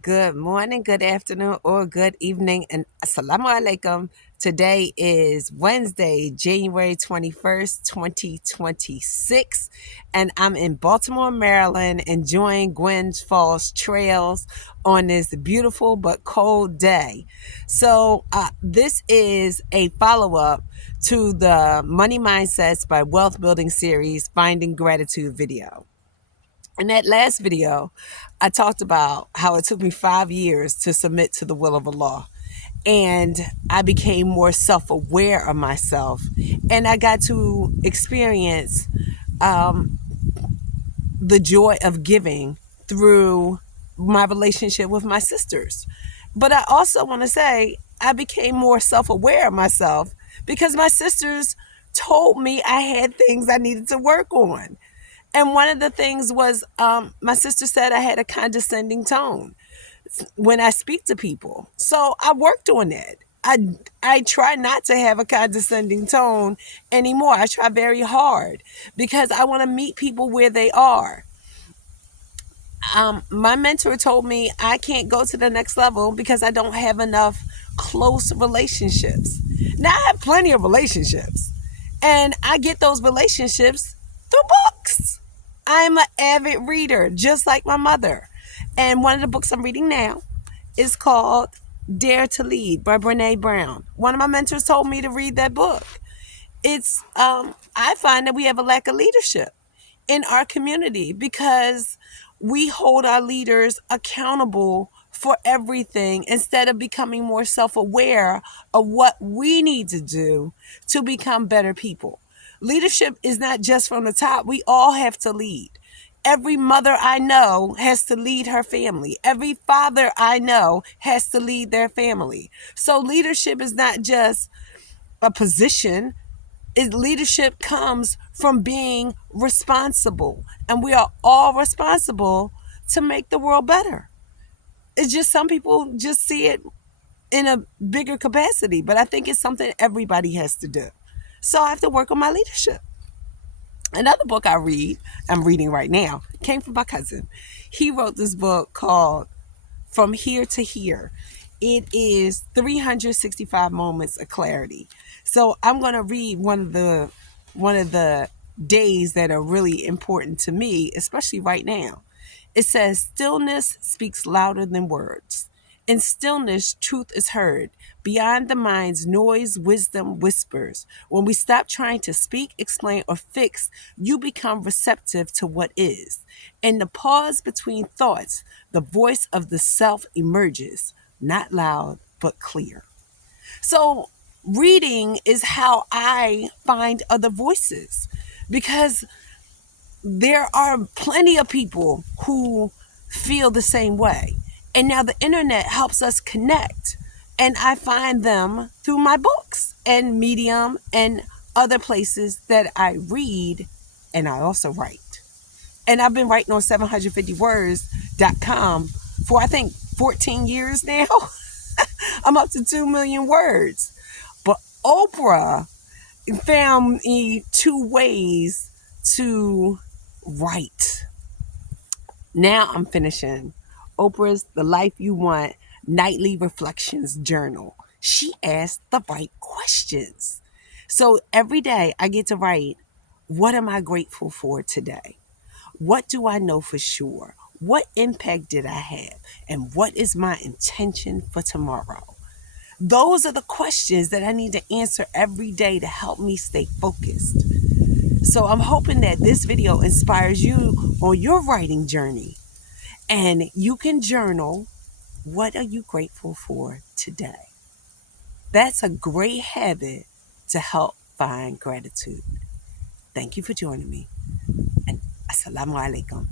Good morning, good afternoon, or good evening, and assalamu alaikum. Today is Wednesday, January 21st, 2026, and I'm in Baltimore, Maryland, enjoying Gwen's Falls trails on this beautiful but cold day. This is a follow up to the Money Mindsets by Wealth Building series, Finding Gratitude video. In that last video, I talked about how it took me 5 years to submit to the will of Allah. And I became more self aware of myself. And I got to experience the joy of giving through my relationship with my sisters. But I also want to say I became more self aware of myself because my sisters told me I had things I needed to work on. And one of the things was my sister said I had a condescending tone when I speak to people. So I worked on that. I try not to have a condescending tone anymore. I try very hard because I want to meet people where they are. My mentor told me I can't go to the next level because I don't have enough close relationships. Now I have plenty of relationships, and I get those relationships through books. I'm an avid reader, just like my mother. And one of the books I'm reading now is called Dare to Lead by Brene Brown. One of my mentors told me to read that book. I find that we have a lack of leadership in our community because we hold our leaders accountable for everything instead of becoming more self-aware of what we need to do to become better people. Leadership is not just from the top. We all have to lead. Every mother I know has to lead her family. Every father I know has to lead their family. So leadership is not just a position. Leadership comes from being responsible, and we are all responsible to make the world better. It's just some people just see it in a bigger capacity, but I think it's something everybody has to do. So I have to work on my leadership. Another book I'm reading right now, came from my cousin. He wrote this book called From Here to Here. It is 365 moments of clarity. So I'm going to read one of the days that are really important to me, especially right now. It says, stillness speaks louder than words. In stillness, truth is heard. Beyond the mind's noise, wisdom whispers. When we stop trying to speak, explain, or fix, you become receptive to what is. In the pause between thoughts, the voice of the self emerges, not loud, but clear. So, reading is how I find other voices because there are plenty of people who feel the same way. And now the internet helps us connect. And I find them through my books and Medium and other places that I read and I also write. And I've been writing on 750words.com for I think 14 years now. I'm up to 2 million words. But Oprah found me two ways to write. Now I'm finishing Oprah's The Life You Want Nightly Reflections Journal. She asked the right questions. So every day I get to write, what am I grateful for today? What do I know for sure? What impact did I have? And what is my intention for tomorrow? Those are the questions that I need to answer every day to help me stay focused. So I'm hoping that this video inspires you on your writing journey and you can journal, what are you grateful for today? That's a great habit to help find gratitude. Thank you for joining me, and assalamu alaikum.